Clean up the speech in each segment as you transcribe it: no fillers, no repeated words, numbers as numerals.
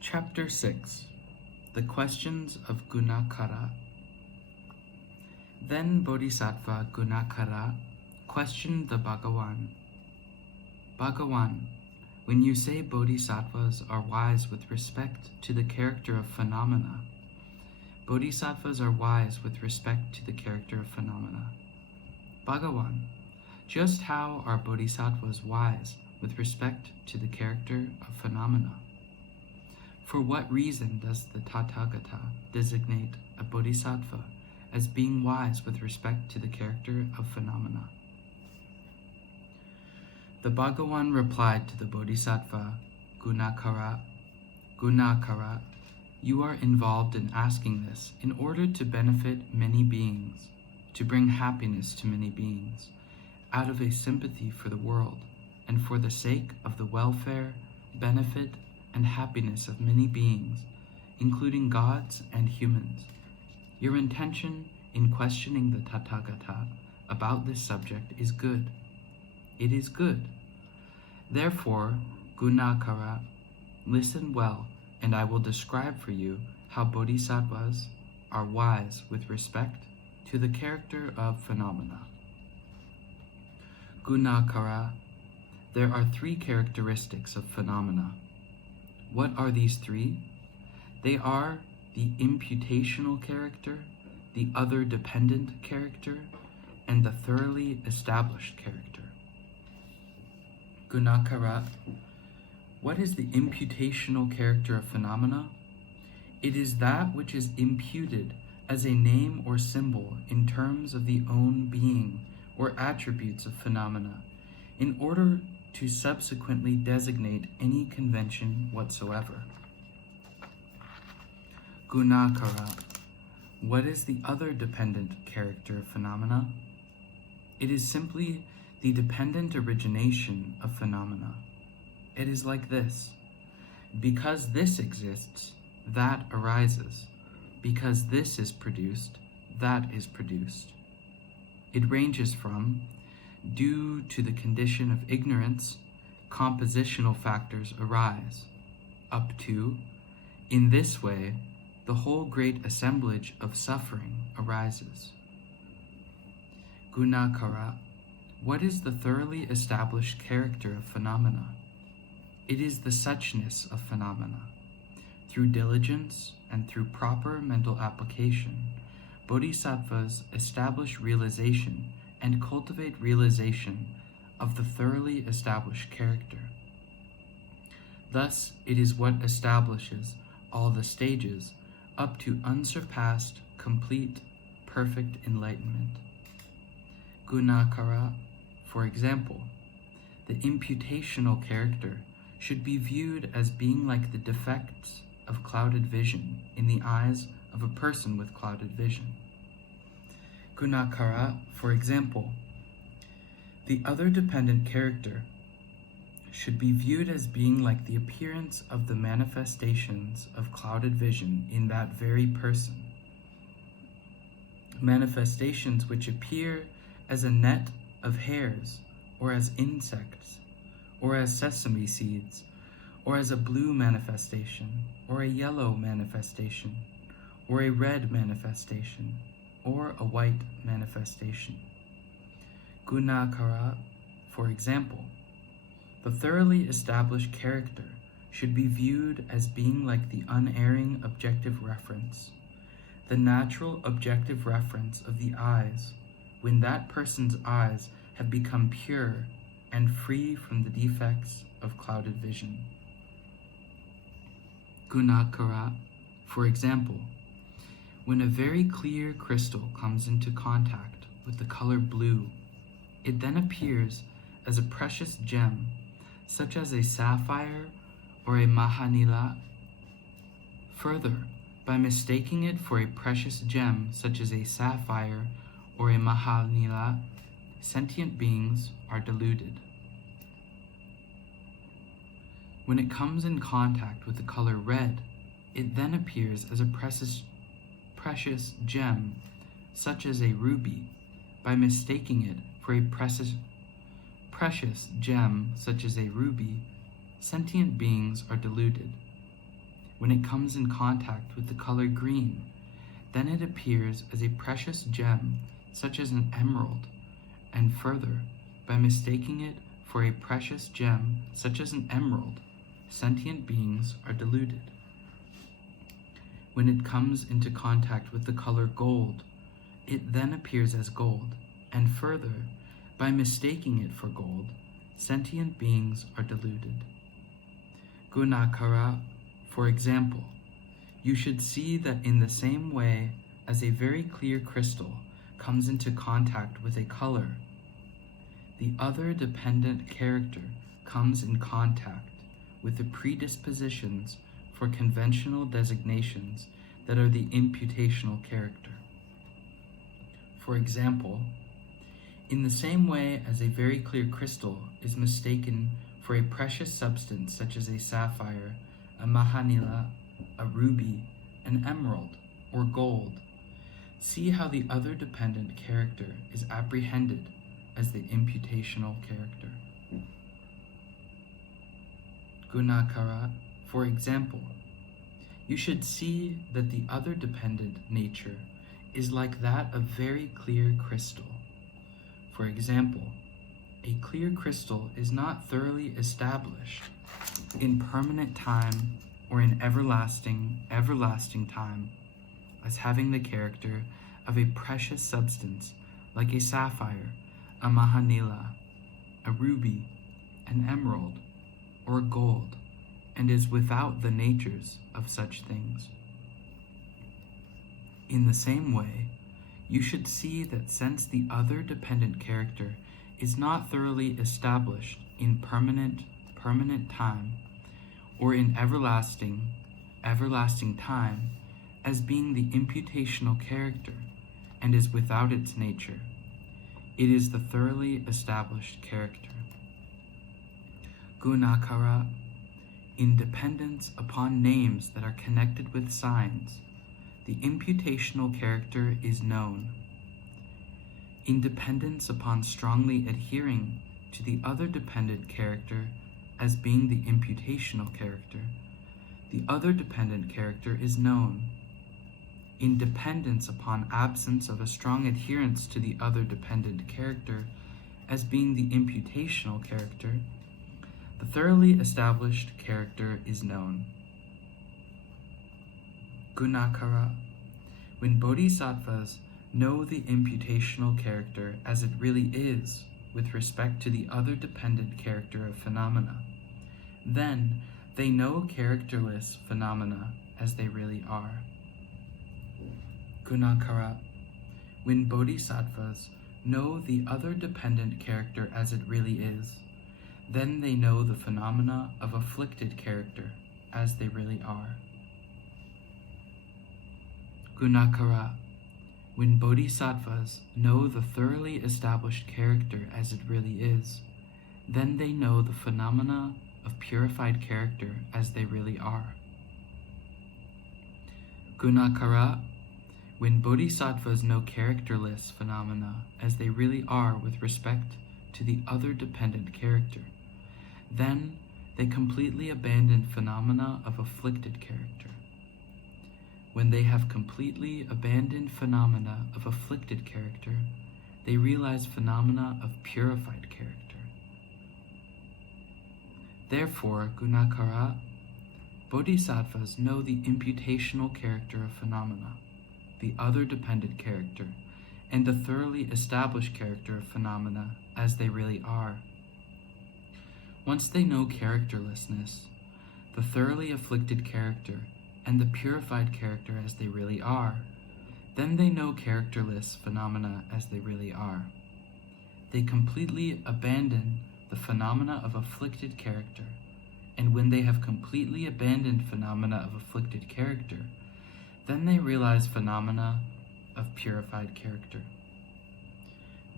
Chapter 6. The Questions of Gunākara. Then Bodhisattva Gunākara questioned the Bhagawan. Bhagawan, when you say bodhisattvas are wise with respect to the character of phenomena, bodhisattvas are wise with respect to the character of phenomena. Bhagawan, just how are bodhisattvas wise with respect to the character of phenomena? For what reason does the Tathagata designate a bodhisattva as being wise with respect to the character of phenomena? The Bhagawan replied to the bodhisattva Gunākara, Gunākara, you are involved in asking this in order to benefit many beings, to bring happiness to many beings, out of a sympathy for the world, and for the sake of the welfare, benefit, and happiness of many beings, including gods and humans. Your intention in questioning the Tathagata about this subject is good. It is good. Therefore, Gunākara, listen well, and I will describe for you how bodhisattvas are wise with respect to the character of phenomena. Gunākara, there are three characteristics of phenomena. What are these three? They are the imputational character, the other dependent character, and the thoroughly established character. Gunākara, what is the imputational character of phenomena? It is that which is imputed as a name or symbol in terms of the own being or attributes of phenomena, in order to subsequently designate any convention whatsoever. Gunākara, what is the other dependent character of phenomena? It is simply the dependent origination of phenomena. It is like this: because this exists, that arises. Because this is produced, that is produced. It ranges from, due to the condition of ignorance, compositional factors arise, up to, in this way, the whole great assemblage of suffering arises. Gunākara, what is the thoroughly established character of phenomena? It is the suchness of phenomena. Through diligence and through proper mental application, bodhisattvas establish realization and cultivate realization of the thoroughly established character. Thus, it is what establishes all the stages up to unsurpassed, complete, perfect enlightenment. Gunākara, for example, the imputational character should be viewed as being like the defects of clouded vision in the eyes of a person with clouded vision. Gunākara, for example, the other dependent character should be viewed as being like the appearance of the manifestations of clouded vision in that very person. Manifestations which appear as a net of hairs, or as insects, or as sesame seeds, or as a blue manifestation, or a yellow manifestation, or a red manifestation, or a white manifestation. Gunākara, for example, the thoroughly established character should be viewed as being like the unerring objective reference, the natural objective reference of the eyes, when that person's eyes have become pure and free from the defects of clouded vision. Gunākara, for example, when a very clear crystal comes into contact with the color blue, it then appears as a precious gem, such as a sapphire or a mahanila. Further, by mistaking it for a precious gem, such as a sapphire or a mahanila, sentient beings are deluded. When it comes in contact with the color red, it then appears as a precious gem, such as a ruby. By mistaking it for a precious gem, such as a ruby, sentient beings are deluded. when it comes in contact with the color green, then it appears as a precious gem, such as an emerald, and further, by mistaking it for a precious gem, such as an emerald, sentient beings are deluded. When it comes into contact with the color gold, it then appears as gold, and further, by mistaking it for gold, sentient beings are deluded. Gunākara, for example, you should see that in the same way as a very clear crystal comes into contact with a color, the other dependent character comes in contact with the predispositions for conventional designations that are the imputational character. For example, in the same way as a very clear crystal is mistaken for a precious substance such as a sapphire, a mahanila, a ruby, an emerald, or gold, see how the other dependent character is apprehended as the imputational character. Gunākara, for example, you should see that the other dependent nature is like that of very clear crystal. For example, a clear crystal is not thoroughly established in permanent time or in everlasting time as having the character of a precious substance like a sapphire, a mahanila, a ruby, an emerald, or gold, and is without the natures of such things. In the same way, you should see that since the other dependent character is not thoroughly established in permanent time, or in everlasting time, as being the imputational character, and is without its nature, it is the thoroughly established character. Gunākara, in dependence upon names that are connected with signs, the imputational character is known. In dependence upon strongly adhering to the other dependent character as being the imputational character, the other dependent character is known. In dependence upon absence of a strong adherence to the other dependent character as being the imputational character, the thoroughly established character is known. Gunākara, when bodhisattvas know the imputational character as it really is with respect to the other dependent character of phenomena, then they know characterless phenomena as they really are. Gunākara, when bodhisattvas know the other dependent character as it really is, then they know the phenomena of afflicted character as they really are. Gunākara, when bodhisattvas know the thoroughly established character as it really is, then they know the phenomena of purified character as they really are. Gunākara, when bodhisattvas know characterless phenomena as they really are with respect to the other dependent character, then they completely abandon phenomena of afflicted character. When they have completely abandoned phenomena of afflicted character, they realize phenomena of purified character. Therefore, Gunākara, bodhisattvas know the imputational character of phenomena, the other dependent character, and the thoroughly established character of phenomena as they really are. Once they know characterlessness, the thoroughly afflicted character, and the purified character as they really are, then they know characterless phenomena as they really are. They completely abandon the phenomena of afflicted character, and when they have completely abandoned phenomena of afflicted character, then they realize phenomena of purified character.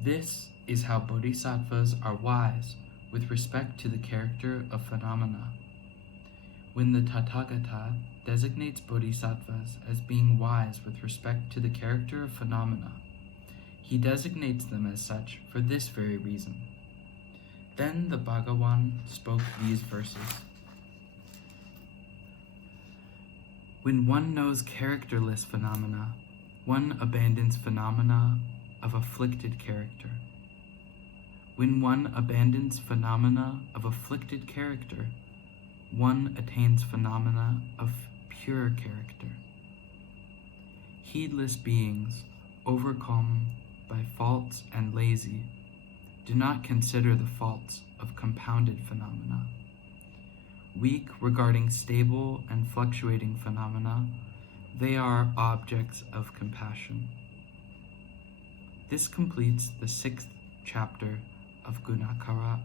This is how bodhisattvas are wise with respect to the character of phenomena. When the Tathagata designates bodhisattvas as being wise with respect to the character of phenomena, he designates them as such for this very reason. Then the Bhagavan spoke these verses. When one knows characterless phenomena, one abandons phenomena of afflicted character. When one abandons phenomena of afflicted character, one attains phenomena of pure character. Heedless beings, overcome by faults and lazy, do not consider the faults of compounded phenomena. Weak regarding stable and fluctuating phenomena, they are objects of compassion. This completes the 6th chapter of Gunākara.